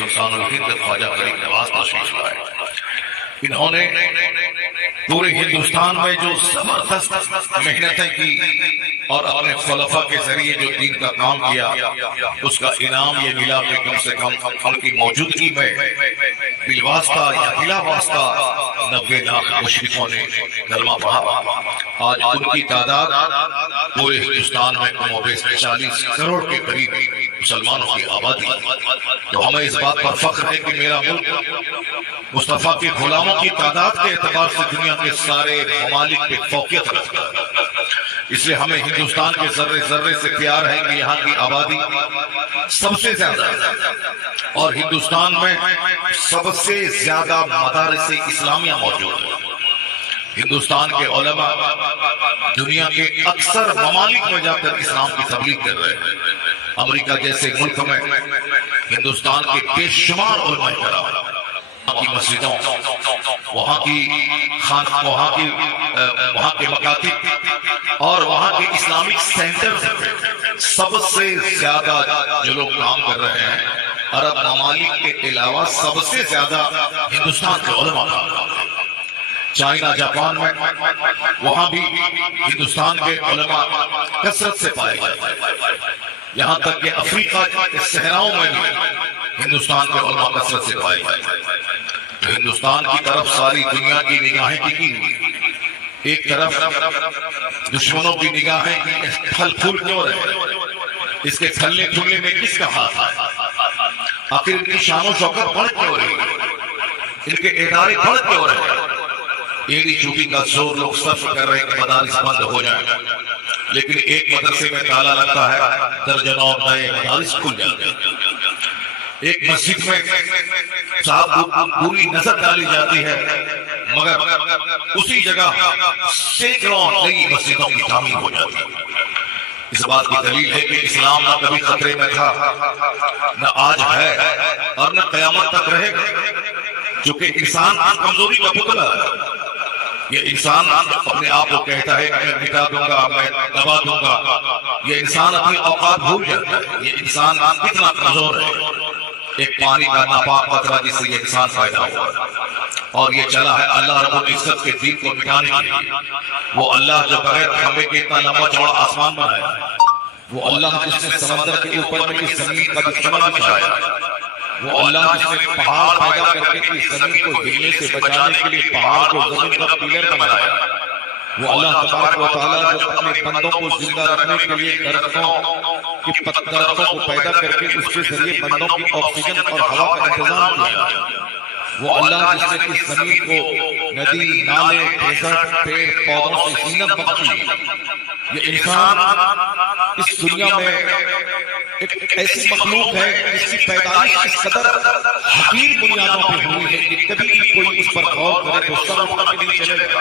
سلطان الہند خواجہ غریب نواز تشریف لائے۔ انہوں نے پورے ہندوستان میں جو زبردست محنتیں کی اور اپنے خلفاء کے ذریعے جو دین کا کام کیا، اس کا انعام یہ ملا کہ کم سے کم ان کی موجودگی میں بالواسطہ یا بلا واسطہ 90 لاکھ مشرکوں نے کلمہ پڑھا۔ آج ان کی تعداد پورے ہندوستان میں کم و بیش 40 کروڑ کے قریب مسلمانوں کی آبادی ہے۔ تو ہمیں اس بات پر فخر ہے کہ میرا ملک مصطفیٰ کے غلاموں کی تعداد کے اعتبار سے دنیا کے سارے ممالک پہ فوقیت رکھتا ہے۔ اس لیے ہمیں ہندوستان کے ذرے ذرے سے پیار ہے کہ یہاں کی آبادی سب سے زیادہ ہے اور ہندوستان میں سب سے زیادہ مدارس اسلامیہ موجود ہیں۔ ہندوستان کے علماء دنیا کے اکثر ممالک میں جا کر اسلام کی تبلیغ کر رہے ہیں۔ امریکہ جیسے ملک میں ہندوستان کے بے شمار علماء کرام وہاں کی مسجدوں، وہاں کے مکاتب اور وہاں کے اسلامک سینٹر سب سے زیادہ جو لوگ کام کر رہے ہیں، عرب ممالک کے علاوہ سب سے زیادہ ہندوستان کے علماء کام کر رہے ہیں۔ چائنا، جاپان میں وہاں بھی ہندوستان کے علماء کثرت سے پائے جاتے ہیں۔ یہاں تک کہ افریقہ کے صحراؤں میں بھی ہندوستان کے علماء کثرت سے پائے جاتے ہیں۔ تو ہندوستان کی طرف ساری دنیا کی نگاہیں ٹکی ہوئی۔ ایک طرف دشمنوں کی نگاہیں پھل پھول کیوں رہے، اس کے پھلنے پھولنے میں کس کا ہاتھ ہے، آخر ان کی شان و شوکت بڑھ کیوں رہی، ان کے ادارے بڑھ کیوں رہے۔ ایڑی چوٹی کا زور لوگ صرف کر رہے ہیں کہ مدارس بند ہو جائیں، لیکن ایک مدرسے میں تالا لگتا ہے، درجنوں نئے مدارس کھل جاتے ہیں۔ ایک مسجد میں صاحب پوری نظر ڈالی جاتی ہے، مگر اسی جگہ سینکڑوں نئی مسجدوں کی تعمیر ہو جاتی ہے۔ اس بات کی دلیل ہے کہ اسلام نہ کبھی خطرے میں تھا، نہ آج ہے اور نہ قیامت تک رہے گا، کیونکہ انسان کی کمزوری کا پتلا ہے۔ یہ انسان اپنے آپ کو کہتا ہے کہ میں مٹا دوں گا، میں دبا دوں گا۔ یہ انسان اپنی اوقات بھول جاتا ہے۔ یہ انسان کتنا کمزور ہے۔ ایک پانی کا ناپاک قطرہ جس سے یہ انسان پیدا ہوا اور یہ چلا ہے اللہ رب العزت کے دین کو مٹانے کے لیے۔ وہ اللہ جو بغیر کھمبے کے اتنا لمبا چوڑا آسمان بنایا، وہ اللہ جس نے سمندر کے اوپر میں اس زمین کا بچھڑا بچھایا، وہ اللہ جس نے پہاڑ پیدا کر کے اس زمین کو ہلنے سے بچانے کے لیے پہاڑ کو زمین کا پلر بنایا، وہ اللہ تبارک و تعالیٰ جو اپنے بندوں کو زندہ رکھنے کے لیے درختوں کو پیدا کر کے اس کے ذریعے بندوں کی آکسیجن اور ہوا کا انتظام کیا، وہ اللہ جس نے اس زمین کو ندی، نالے، ڈیزرٹ، پیڑ پودوں سے زینت بخشی۔ یہ انسان اس دنیا میں ایک ایسی مخلوق ہے جس کی پیدائش اس قدر حقیر بنیادوں پہ ہوئی ہے کہ کبھی بھی کوئی اس پر غور کرے تو سر اٹھا کے نہیں چلے گا۔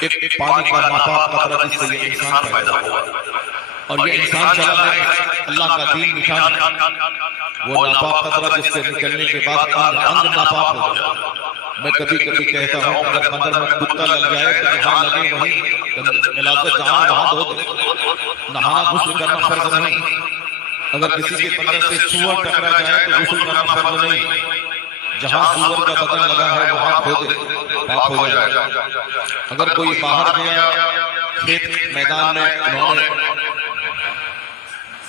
ایک پانی کا ناپاک قطرہ جس سے یہ انسان پیدا ہوا اور یہ انسان چلا ہے اللہ کا دین مٹانے، وہ ناپاک قطرہ جس سے نکلنے کے بعد انگ ناپاک ہو جائے۔ میں کبھی کبھی کہتا ہوں اگر بندر میں کتا لگ جائے تو جہاں لگے وہیں علاقے جہاں وہاں دھو دے، نہانا غسل کرنا فرض نہیں۔ اگر کسی کے بندر سے سور ٹکرا جائے تو غسل کرنا فرض نہیں، جہاں سور کا بدن لگا ہے وہاں دھو دے، پاک ہو جائے۔ اگر کوئی باہر گیا کھیت میدان میں انہوں نے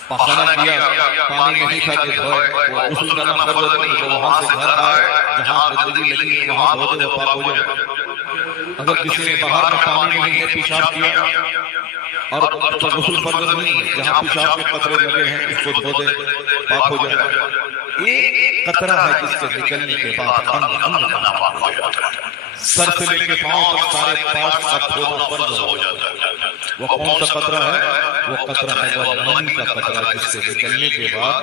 پخانہ کیا، پانی نہیں تھا کہ دھوئے، وہ غسل کرنا فرض نہیں، وہ وہاں سے گھر آئے جہاں گندگی لگی وہاں دھو دے، وہ پاک ہو جائے۔ اگر کسی نے باہر میں پانی نہیں ہے پیشاب کیا اور غسل فرض نہیں، جہاں پیشاب کے قطرے لگے ہیں اس کو دھو دے، پاک ہو جائے۔ ایک قطرہ ہے جس کے نکلنے کے بعد انگ ناپاک ہو جاتا ہے، سر سے لے کے پاؤں تک سارے پارٹس کا دھونا فرض ہو جاتا ہے۔ وہ کون سا قطرہ ہے؟ وہ قطرہ ہے وہ منی کا قطرہ جس سے نکلنے کے بعد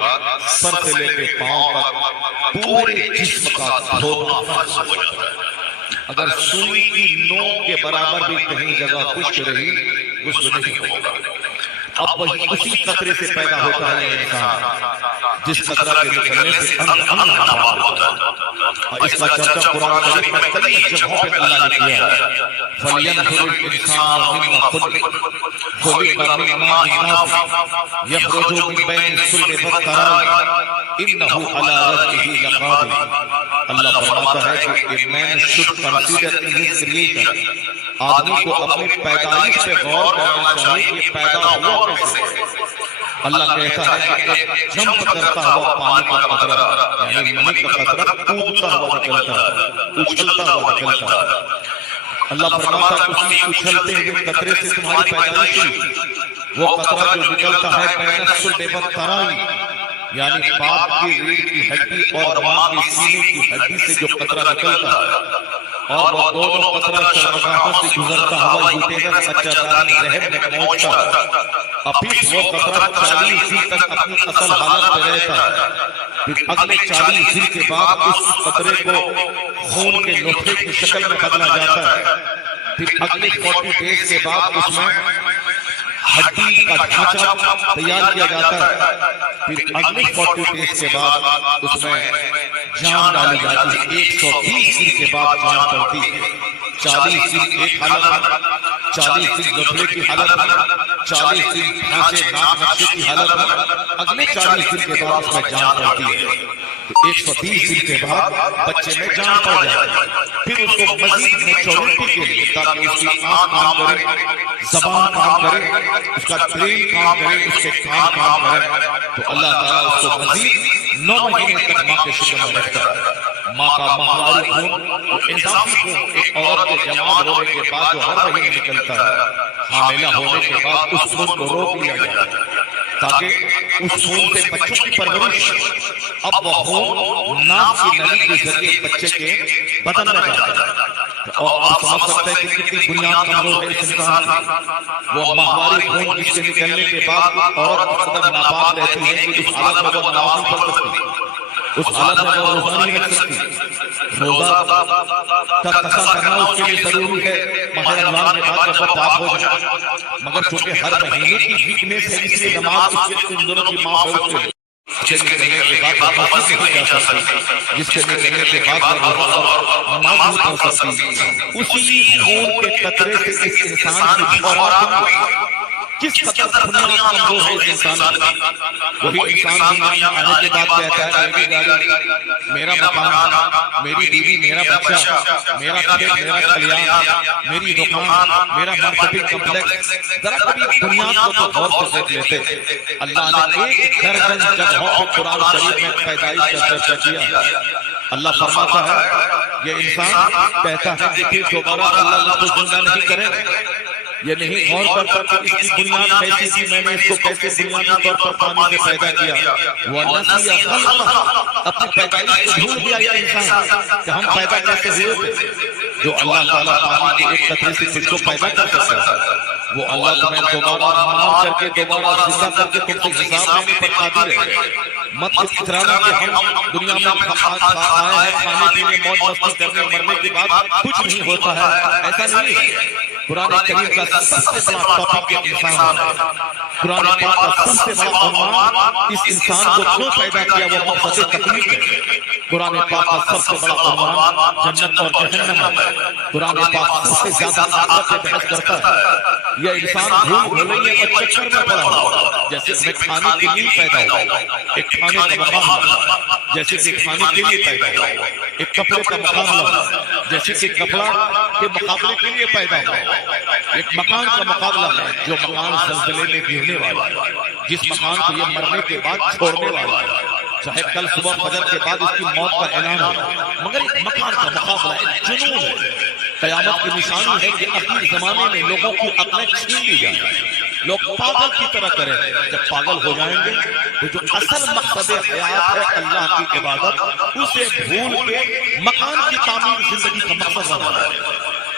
سر سے لے کے پاؤں تک پورے جسم کا دھونا فرض ہو جاتا ہے۔ اگر سوئی کی نوک کے برابر بھی کہیں جگہ خشک رہی غسل نہیں ہوگا۔ اب وہی اسی قطرے سے پیدا ہوتا ہے انسان جس قطرہ کے نکلنے سے انگ ناپاک ہوتا ہے۔ اور اس کا چرچہ قرآن کریم میں کئی جگہوں پہ اللہ نے کیا ہے۔ فَلْيَنْظُرِ الْإِنسَانُ مِمَّا خُلِقَ خُلِقَ مِن مَاءٍ دَافِقٍ يَخْرُجُ مِن بَيْنِ الصُّلْبِ وَالتَّرَائِبِ إِنَّهُ عَلَىٰ رَجْعِهِ اللہ فرماتا ہے کہ man should consider in his creation. آدمی کو اپنی پیدائش پہ غور کرنا چاہیے کہ پیدا ہوا کیسے. اللہ کہتا ہے کہ ایک جمپ کرتا ہوا پانی کا قطرہ یعنی منی کا قطرہ کودتا ہوا نکلتا ہے، اچھلتا ہوا نکلتا ہے. اللہ فرماتا ہے کہ اسی اچھلتے ہوئے قطرے سے تمہاری پیدائش ہوئی. وہ قطرہ جو نکلتا ہے بین الصلب والترائی یعنی باپ کی ریڑھ کی ہڈی اور ماں کی سینے کی ہڈی سے جو قطرہ نکلتا ہے اور وہ دونوں قطرہ شرمگاہوں سے گزرتا ہوا یوٹیرس سچا دانی رحم میں پہنچتا ہے. ابھی وہ قطرہ 40 دن تک اپنی اصل حالت میں رہتا ہے. پھر اگلے 40 دن کے بعد اس قطرے کو خون کے نطفے کی شکل میں بدلا جاتا ہے. پھر اگلے 40 ڈیز کے بعد اس میں ہڈی کا ڈھانچہ تیار کیا جاتا ہے. پھر اگلے 40 ڈیز کے بعد اس میں جان ڈالی جاتی ہے. 120 دن کے بعد جان پڑتی ہے. 40 دن ایک حالت میں، 40 دن گٹھڑے کی حالت میں، 40 دن ڈھانچے ناک نقشے کی حالت میں، اگلے 40 دن کے بعد اس میں جان پڑتی ہے. تو 120 دن کے بعد بچے میں جان پڑ جائے. پھر اس کو مزید میچورٹی کے لیے تاکہ اس کی آنکھ کام کرے، زبان کام کرے، اس کا برین کام کرے، اس کے کان کام کرے، تو اللہ تعالیٰ اس کو مزید 9 مہینے تک ماں کے شکل میں رکھتا ہے. ماں کا ماہواری خون وہ اضافی خون ایک عورت کے جوان ہونے کے بعد جو ہر مہینے نکلتا ہے، حاملہ ہونے کے بعد اس خون کو روک لیا جاتا ہے تاکہ اس خون سے بچوں کی پرورش اب وہ خون ناک کی نلی کے ذریعے بچے کے بدن میں جاتا ہے. اور آپ سمجھ سکتے ہیں کہ کتنی بنیاد کمزور ہے اس انسان کی. وہ ماہواری خون جس کے نکلنے کے بعد عورت اس قدر ناپاک رہتی ہے کہ اس حالت میں وہ نماز نہیں پڑھ سکتی، اس حالت میں وہ روزہ نہیں رکھ سکتی. روزہ کا قضا کرنا اس کے لیے ضروری ہے ماہ رمضان کے بعد جب وہ پاک ہو جائے. مگر چونکہ ہر مہینے کی ویکنیس ہے اس لیے نماز اس کے اندروں کی معاف ہے اس کے جس کے نکلنے کے بعد مسجد نہیں جا سکتی، جس کے نکلنے کے بعد نماز نہیں پڑھ سکتی. اسی خون کے قطرے سے اس انسان کی خوراک کس قدر بنیاد کمزور ہے اس انسان کی. وہی انسان دنیا میں آنے کے بعد کہتا ہے میری گاڑی، میرا مکان، میری بیوی، میرا بچہ، میرا کھیت، میرا کھلیان، میری دکان، میرا مارکیٹنگ کمپلیکس. ذرا کبھی بنیاد کو تو غور سے دیکھ لیتے. اللہ نے ایک درجن جگہوں پہ قرآن شریف میں پیدائش کا چرچا کیا. اللہ فرماتا ہے یہ انسان کہتا ہے کہ پھر دوبارہ اللہ کو زندہ نہیں کرے. یہ نہیں غور کرتا کہ اس کی بنیاد کیسی تھی، میں نے اس کو کیسے بنیادی طور پر پانی سے پیدا کیا. وَنَسِيَ خَلْقَهُ اپنی پیدائش کو بھول گیا یہ انسان کہ ہم پیدا کیسے ہوئے تھے. جو اللہ تعالیٰ پانی کے ایک قطرے سے تجھ کو پیدا کر سکتا ہے وہ اللہ تمہیں دوبارہ معاف کر کے دوبارہ زندہ کر کے تم سے حساب لینے پر قادر ہے. مت اترانا کہ ہم دنیا میں آئے ہیں کھانے پینے موج مستی کرنے مرنے کے بعد کچھ نہیں ہوتا ہے. ایسا نہیں ہے. قرآن کریم کا سب سے بڑا ٹاپک یہ انسان ہے. قرآن پاک کا سب سے بڑا عنوان اس انسان کو کیوں پیدا کیا وہ مقصد تخلیق ہے. قرآن پاک کا سب سے بڑا عنوان جنت اور جہنم ہے. قرآن پاک سب سے زیادہ آخرت پہ بحث کرتا ہے. یہ انسان بھول بھولے اور چکر میں پڑا ہوا جیسے میں کھانے کے لیے پیدا ہوا، ایک کھانے کا مقام ہوا جیسے کہ کھانے کے لیے پیدا ہوا، ایک کپڑے کا مقام ہوا جیسے کہ کپڑا کے مقابلے کے لیے پیدا ہوا. ایک مکان کا مقابلہ ہے جو مکان زلزلے میں گرنے والا، جس مکان کو یہ مرنے کے بعد چھوڑنے والا ہے، چاہے کل صبح فجر کے بعد اس کی موت کا اعلان ہو. مگر ایک مکان کا مقابلہ ہے، جنون ہے. قیامت کی نشانی ہے کہ اخیر زمانے میں لوگوں کی عقلیں چھین لی جائیں گی. لوگ پاگل کی طرح کریں. جب پاگل ہو جائیں گے تو جو اصل مقصد حیات ہے اللہ کی عبادت اسے بھول کے مکان کی تعمیر زندگی کا مقصد بنا دیں.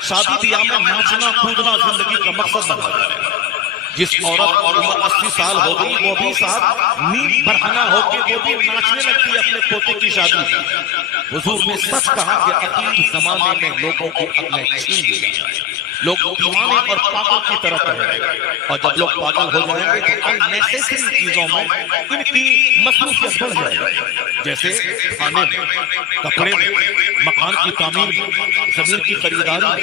شادی بیاہ میں ناچنا کودنا زندگی کا مقصد بنا دیں. جس عورت اور عمر 80 سال ہو گئی وہ بھی صاحب نیند برہنہ ہو کے وہ بھی ناچنے لگتی ہے اپنے پوتے کی شادی کی. حضور نے سچ کہا کہ عقیم زمانے میں لوگوں کی عقلیں چھین لی جائیں. لوگ دیوانے اور پاگل کی طرح رہیں گے، اور جب لوگ پاگل ہو جائیں گے تو اننیسیسری چیزوں میں ان کی مصروفیت بڑھ جائے گی، جیسے کھانے میں، کپڑے میں، مکان کی تعمیر میں، زمین کی خریداری،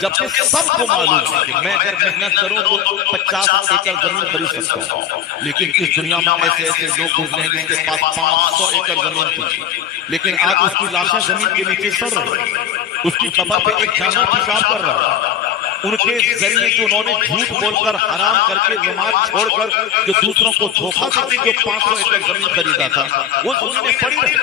جبکہ سب کو معلوم ہے کہ میں اگر محنت کروں تو 50 ایکڑ زمین خرید سکتا ہوں، لیکن اس دنیا میں ایسے ایسے لوگ گزرے ہیں جن کے پاس 500 ایکڑ زمین تھی، لیکن آج اس کی لاشیں زمین کے نیچے سڑ رہی ہیں، اس کی قبر پہ ایک جانور پیشاب کر رہا ہے، ان کے ذریعے جو انہوں نے جھوٹ بول کر حرام کر کے نماز چھوڑ کر جو دوسروں کو دھوکہ دیتے جو 500 ایکڑ زمین خریدا تھا وہ زمینیں پڑی رہی،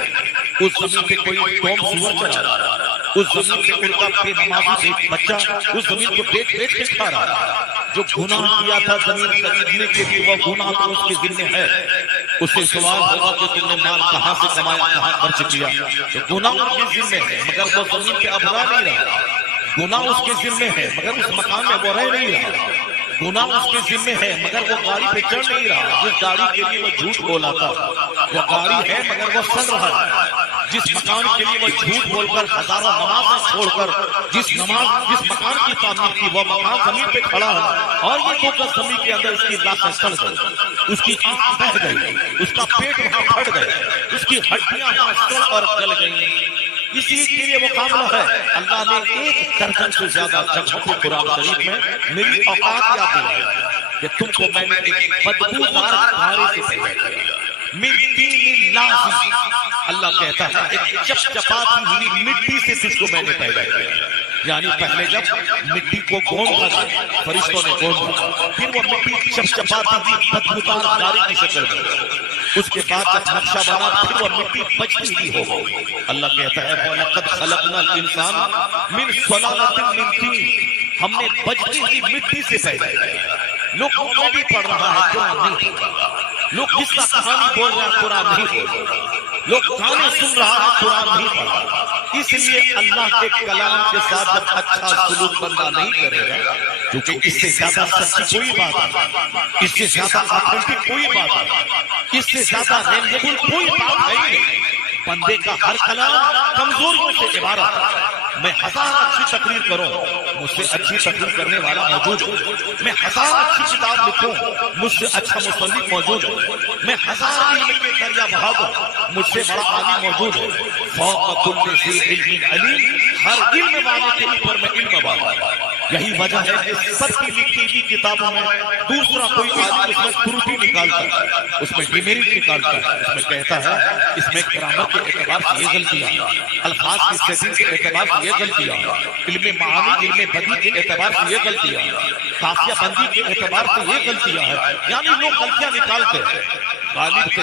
اس زمین پہ کوئی قوم سور چلا رہا، اس زمین پہ ان کا بے نمازی ایک بچہ اس زمین کو بیچ بیچ کے کھا رہا، جو گناہ کیا تھا زمین خریدنے کے لیے وہ گناہ تو اس کے ذمہ ہے، اس سے سوال ہوگا کہ تم نے مال کہاں سے کمایا، کہاں خرچ کیا، تو گناہ ان کے ذمہ ہے مگر وہ زمین پہ اب رہ نہیں رہا، گناہ اس کے ذمہ ہے مگر اس مکان میں وہ رہ نہیں رہا، گناہ اس کے ذمہ ہے مگر وہ گاڑی پہ چڑھ نہیں رہا، جس گاڑی کے لیے وہ جھوٹ بولا تھا وہ گاڑی ہے مگر وہ سڑ رہا ہے، جس مکان کے لیے وہ جھوٹ بول کر ہزاروں نمازیں چھوڑ کر جس مکان کی تعمیر کی وہ مکان زمین پہ کھڑا ہے، اور یہ دو گز زمین کے اندر اس کی لاشیں سڑ گئی، اس کی آنکھ بہہ گئی، اس کا پیٹ وہاں پھٹ گیا، اس کی ہڈیاں وہاں سڑ اور گل گئی، اسی کے لیے مقابلہ ہے۔ اللہ نے ایک درجن سے زیادہ جگہوں پہ قرآن شریف میں میری اوقات یاد دلائی کہ تم کو میں نے ایک بدبودار دھارے سے پیدا کیا، من طین لازب، اللہ کہتا ہے ایک چپچپاتی ہوئی مٹی سے تجھ کو میں نے پیدا کیا، یعنی پہلے جب مٹی کو گوندا گیا، فرشتوں نے گوندا، پھر وہ مٹی چپچپاتی ہوئی بدبودار دھارے کی شکل میں، اس کے بعد جب نقشہ بنا پھر وہ مٹی بجتی ہوئی ہو گئی، اللہ کہتا ہے وَلَقَدْ خَلَقْنَا الْإِنسَانَ مِنْ صَلَالَةٍ مِنْ طِينٍ، ہم نے بجتی ہوئی مٹی سے پیدا کیا۔ لوگ کامیڈی پڑھ رہا ہے قرآن نہیں پڑھ رہا، لوگ قصہ کہانی بول رہا ہے قرآن نہیں بول رہا، لوگ گانے سن رہا ہے قرآن نہیں پڑھ رہا، اس لیے اللہ کے کلام کے ساتھ جب اچھا سلوک بندہ نہیں کرے گا، کیونکہ اس سے زیادہ سچی کوئی بات نہیں، اس سے زیادہ آتھینٹک کوئی بات نہیں، اس سے زیادہ ریلیبل کوئی بات ہے نہیں، بندے کا ہر کلام کمزوریوں سے عبارت ہے۔ میں 1000 اچھی تقریر کروں مجھ سے اچھی تقریر کرنے والا موجود ہے، میں 1000 اچھی کتاب لکھوں مجھ سے اچھا مصنف موجود ہے، میں 1000 علم کے دریا بہا دوں مجھ سے بڑا عالم موجود ہے، فوق کل ذی علم علیم، ہر علم والے کے اوپر میں علم والا ہوں۔ یہی وجہ ہے کہ سب کی لکھی ہوئی کتابوں میں دوسرا کوئی عالم اس میں ترٹی نکالتا ہے، اس میں ڈیمیرٹ نکالتا ہے، اس میں کہتا ہے اس میں گرامر کے اعتبار سے یہ غلطیاں، الفاظ کی سیٹنگ کے اعتبار سے یہ غلطیاں، علم معانی علم بدی کے اعتبار سے یہ غلطیاں، قافیہ بندی کے اعتبار سے یہ غلطیاں ہیں، یعنی لوگ غلطیاں نکالتے ہیں، غالب کے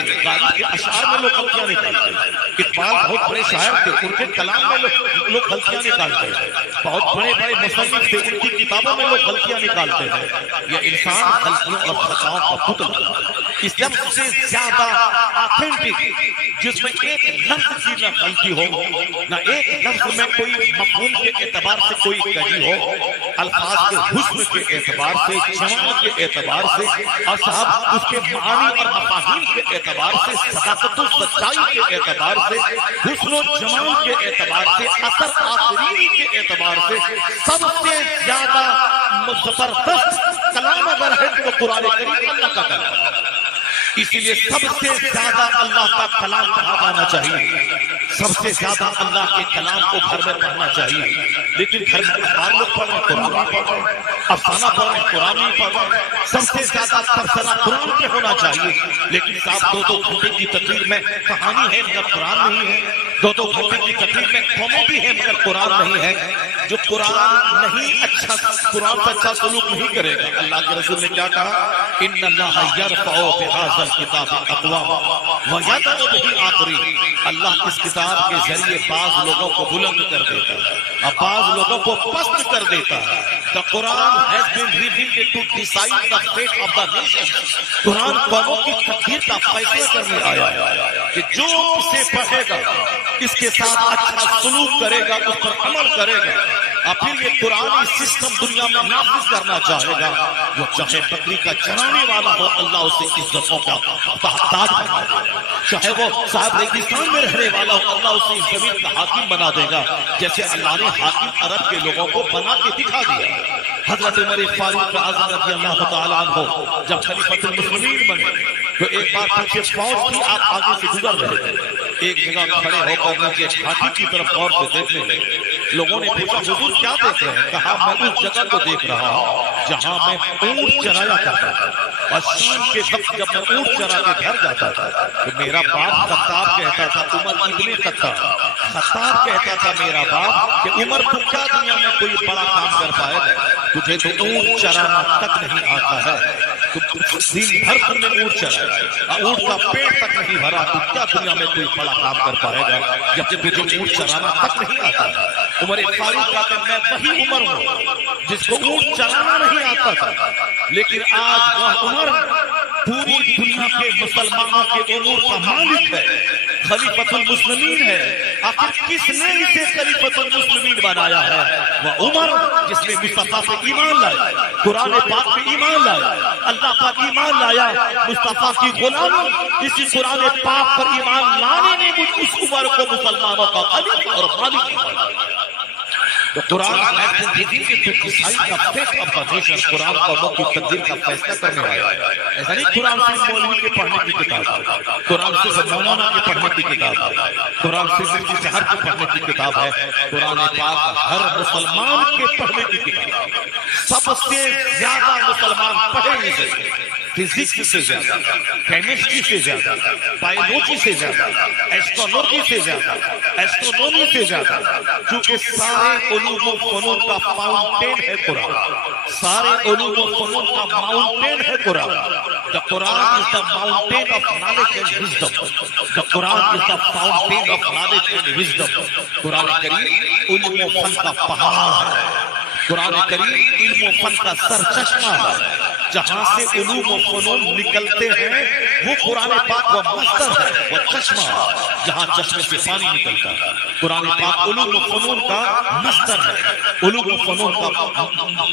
اشعار میں لوگ غلطیاں نکالتے ہیں، اقبال بہت بڑے شاعر تھے ان کے کلام میں لوگ غلطیاں نکالتے ہیں، بہت بڑے بڑے مصنف تھے ان کی کتابوں میں لوگ غلطیاں نکالتے ہیں، یہ انسان غلطیوں اور خطاؤں کا پتلا، اس لفظ سے زیادہ آتھینٹک جس میں ایک لفظ کی نہ غلطی ہو نہ ایک لفظ میں کوئی مفہوم کے اعتبار سے کوئی کجی ہو، الفاظ کے حسن کے اعتبار سے، جمال کے اعتبار سے، اور صاحب اس کے معانی اور مفاہیم کے اعتبار سے، صداقت و سچائی کے اعتبار سے، حسن و جمال کے اعتبار سے، اثر آفرینی کے اعتبار سے سب سے زیادہ زبردست کلام اگر ہے تو قرآن کریم اللہ کا کلام ہے، اسی لیے سب سے زیادہ اللہ کا کلام کہا جانا چاہیے، سب سے زیادہ اللہ کے کلام کو گھر میں پڑھنا چاہیے، لیکن گھر میں باہر لوگ پڑھ رہے ہیں قرآن نہیں پڑھ رہے، افسانہ پڑھ رہے ہیں قرآن نہیں پڑھ رہے، سب سے زیادہ تبصرہ قرآن پہ ہونا چاہیے، لیکن صاحب 2-2 گھنٹے کی تقریر میں کہانی ہے مگر قرآن نہیں ہے، 2-2 گھنٹے کی تقریر میں کامیڈی ہے مگر قرآن نہیں ہے، جو قرآن نہیں اچھا قرآن سے اچھا سلوک نہیں کرے گا، اللہ کے رسول نے کیا کہا ان اللہ یرفع بہذا الکتاب اقواما ویضع بہ آخرین، اللہ اس کتاب کے ذریعے بعض لوگوں کو بلند کر دیتا ہے اور بعض لوگوں کو پست کر دیتا ہے۔ The Quran has been revealed to decide the fate of the nation، قرآن قوموں کی تقدیر کا فیصلہ کرنے آیا ہے کہ جو اسے پڑھے گا اس کے ساتھ اچھا سلوک کرے گا، اس پر عمل کرے گا، اور پھر یہ قرآنی سسٹم دنیا میں نافذ کرنا چاہے گا، وہ چاہے بکری کا چرانے والا ہو، اللہ اسے عزتوں کا تاج بنا دے گا، چاہے وہ صاحب ریگستان میں رہنے والا ہو، اللہ اسے اس زمین کا حاکم بنا دے گا، جیسے اللہ نے حاکم عرب کے لوگوں کو بنا کے دکھا دیا۔ حضرت عمر فاروق اعظم رضی اللہ تعالیٰ عنہ جب خلیفۃ المسلمین بنے تو ایک بار پیچھے فوج تھی، آپ آگے سے گزر رہے تھے، ایک جگہ کھڑے ہو کر نیچے گھاٹی کی طرف غور سے دیکھنے لگے۔ لوگوں نے پوچھا حضور کیا دیکھ رہے ہیں؟ کہا میں اس جگہ کو دیکھ رہا ہوں جہاں میں اونٹ چرایا کرتا تھا، اور شام کے وقت جب میں اونٹ چرا کے گھر جاتا تھا تو میرا باپ خطاب کہتا تھا، عمر ابن خطاب کہتا تھا میرا باپ کہ عمر تو کیا دنیا میں کوئی بڑا کام کر پائے گا، تجھے تو اونٹ چرانا تک نہیں آتا ہے، دن بھر تم نے اونٹ چرایا، اونٹ کا پیٹ تک نہیں بھرا، تو کیا دنیا میں کوئی بڑا کام کر پائے گا جب تجھے اونٹ چرانا تک نہیں آتا ہے۔ عمر فاروق کہتے ہیں میں وہی عمر ہوں جس کو اونٹ چرانا نہیں آتا تھا، لیکن آج وہ عمر پوری دنیا کے مسلمانوں کے امور کا مالک ہے، خلیفۃ المسلمین ہے۔ آخر کس نے اسے خلیفۃ المسلمین بنایا ہے؟ وہ عمر جس نے مصطفیٰ پہ ایمان لایا، قرآن پاک پہ ایمان لایا، اللہ کا ایمان لایا، مصطفیٰ کی غلامی اسی قرآن پاک پر ایمان لانے نے اس عمر کو مسلمانوں کا خلیفہ اور مالک بنایا۔ تو قرآن قرآن قوموں کی تقدیر کا فیصلہ کرنے آیا ہے۔ ایسا نہیں قرآن صرف مولوی کے پڑھنے کی کتاب ہے، قرآن صرف مولانا کے پڑھنے کی کتاب ہے، قرآن صرف شہر کے پڑھنے کی کتاب ہے، قرآن پاک ہر مسلمان کے پڑھنے کی کتاب ہے۔ سب سے زیادہ مسلمان پڑھے اسے، فزکس سے زیادہ، کیمسٹری سے زیادہ، بایولوجی سے زیادہ، ایسٹرولوجی سے زیادہ، ایسٹرونومی سے زیادہ، کیونکہ سارے علوم و فنون کا فاؤنٹین ہے قرآن، سارے علوم و فنون کا ماؤنٹین ہے قرآن۔ The Quran is the mountain of knowledge and wisdom. The Quran is the fountain of knowledge and wisdom. قرآن کریم علم و فن کا پہاڑ ہے، قرآن کریم علم و فن کا سرچشمہ ہے، جہاں سے علوم و فنون نکلتے ہیں وہ قرآن پاک وہ مصدر ہے، وہ چشمہ ہے جہاں چشمے سے پانی نکلتا ہے۔ قرآن پاک علوم و فنون کا مصدر ہے، علوم و فنون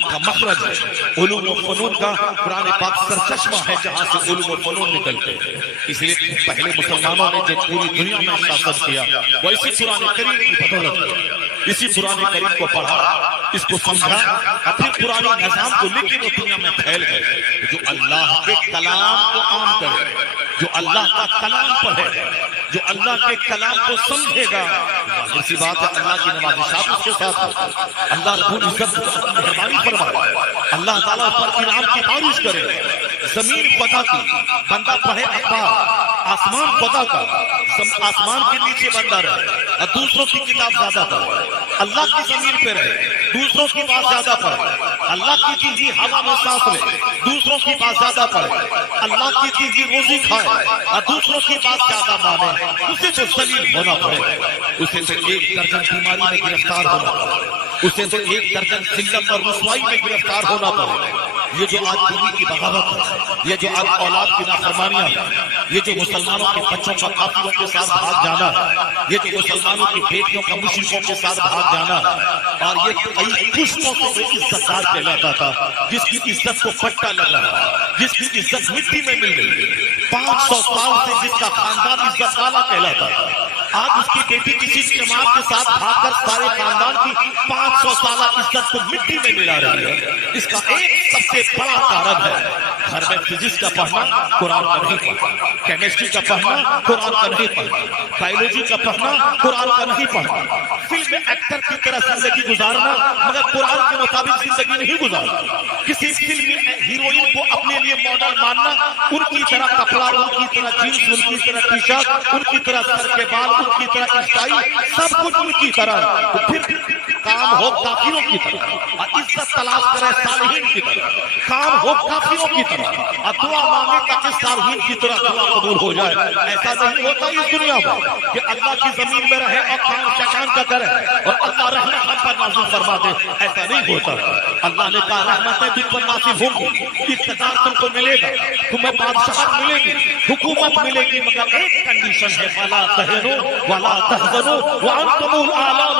کا مخرج ہے، علوم و فنون کا قرآن پاک سرچشمہ ہے جہاں سے علوم و فنون نکلتے ہیں۔ اس لیے پہلے مسلمانوں نے جو پوری دنیا میں شاست کیا وہ اسی قرآن کریم کی بدولت ہے، اسی قرآن کریم کو پڑھا، اس کو سمجھا، اور پھر قرآن نظام کو لے کے وہ دنیا میں پھیل گئے۔ جو اللہ کے کلام کو عام کرے، جو اللہ کا کلام پڑھے، جو اللہ کے کلام کو سمجھے گا، ظاہر سی بات ہے اللہ کی نوازشات اس کے ساتھ ہو، اللہ رب العزت مہربانی فرمائے، اللہ تعالیٰ پر انعام کی بارش کرے۔ زمین خدا کی، بندہ پڑھے اخبار، آسمان خدا کا، آسمان کے نیچے بندہ رہے اور دوسروں کی کتاب زیادہ پڑھے، اللہ کی زمین پہ رہے، دوسروں کی بات زیادہ پڑھے، اللہ کی چیزی ہوا میں سانس لے، دوسروں کی بات زیادہ پڑھے، اللہ کی چیزی روزی کھائے اور دوسروں کی بات زیادہ مانے، اسے تو ذلیل ہونا پڑے، اسے تو ایک درجن بیماری میں گرفتار ہونا پڑے، اسے تو ایک درجن ذلت اور رسوائی میں گرفتار ہونا پڑے۔ یہ جو آج دینی کی بغاوت ہے، یہ جو آج اولاد کی نافرمانیاں ہیں، یہ جو مسلمانوں کے بچوں کا قافلوں کے ساتھ بھاگ جانا ہے، یہ جو مسلمانوں کی بیٹیوں کا مشرکوں کے ساتھ بھاگ جانا ہے، اور یہ کئی پشتوں سے عزت دار کہلاتا تھا، جس کی عزت کو پٹا لگ رہا ہے، جس کی عزت مٹی میں مل رہی ہے، 500 سال سے جس کا خاندان عزت والا کہلاتا تھا، آج اس کی بیٹی کسی جماعت کے ساتھ بھاگ کر سارے خاندان کی 500 سالہ عزت کو مٹی میں ملا رہی ہے۔ اس کا ایک سب سے بڑا کارن ہے گھر میں فزکس کا پڑھنا، قرآن کا نہیں پڑھنا، کیمسٹری کا پڑھنا، قرآن کا نہیں پڑھنا، بایولوجی کا پڑھنا، قرآن کا نہیں پڑھنا، فلم ایکٹر کی طرح زندگی گزارنا مگر قرآن کے مطابق زندگی نہیں گزارنا، کسی فلمی ہیروئن کو اپنے لیے ماڈل ماننا، ان کی طرح کپڑا، ان کی طرح جینس، ان کی طرح ٹی شرٹ، ان کی طرح سر کے بال، ان کی طرح اسٹائل، سب کچھ ان کی طرح، تو پھر کام ہو کافروں کی طرح اور عزت تلاش کرے صالحین کی طرح، کام ہو کافروں کی طرح اور دعا مانگے تاکہ صالحین کی طرح دعا قبول ہو جائے۔ ایسا نہیں ہوتا اس دنیا میں کہ اللہ کی زمین میں رہے اور کام شکان کا کرے اور اللہ رحمت ہم پر نازل فرما دے، ایسا نہیں ہوتا۔ اللہ نے کہا رحمتیں تم پر نازل ہوں گی، اقتدار تم کو ملے گا، تمہیں بادشاہت ملے گی، حکومت ملے گی، مگر ایک کنڈیشن ہے، وَلَا تَهِنُوا وَلَا تَحْزَنُوا وَأَنْتُمُ الْأَعْلَوْنَ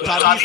40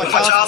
50